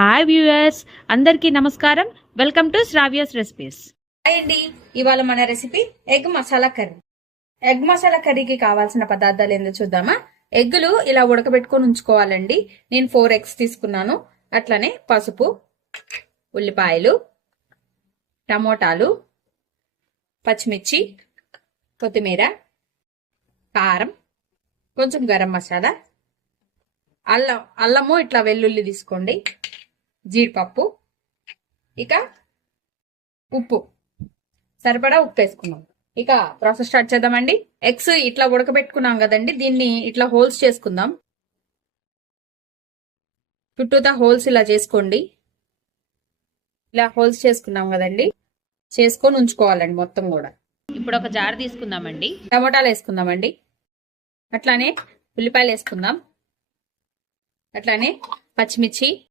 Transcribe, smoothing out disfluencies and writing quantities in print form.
Hi viewers, అందరికీ నమస్కారం. Welcome to Sravya's recipes. Hi అండి, ఇవాళ మన recipe egg masala curry. Egg masala కర్రీకి కావాల్సిన పదార్థాలు ఏందో చూద్దామా. ఎగ్గులు ఇలా ఉడకబెట్టుకొని ఉంచుకోవాలండి. నేను 4 ఎగ్స్ తీసుకున్నాను. అట్లనే పసుపు, ఉల్లిపాయలు, టమోటాలు, పచ్చిమిర్చి, కొత్తిమీర, కారం, కొంచెం గరం మసాలా, అల్లము ఇట్లా వెల్లుల్లి తీసుకోండి, జీడిపప్పు, ఇక ఉప్పు, సరిపడా ఉప్పు వేసుకున్నాం. ఇక ప్రాసెస్ స్టార్ట్ చేద్దామండి. ఎగ్స్ ఇట్లా ఉడకబెట్టుకున్నాం కదండి, దీన్ని ఇట్లా హోల్స్ చేసుకుందాం. చుట్టూతా హోల్స్ ఇలా చేసుకోండి. ఇలా హోల్స్ చేసుకున్నాం కదండి, చేసుకొని ఉంచుకోవాలండి మొత్తం కూడా. ఇప్పుడు ఒక జార్ తీసుకుందామండి. టమోటాలు వేసుకుందామండి, అట్లానే ఉల్లిపాయలు వేసుకుందాం, అట్లానే పచ్చిమిర్చి,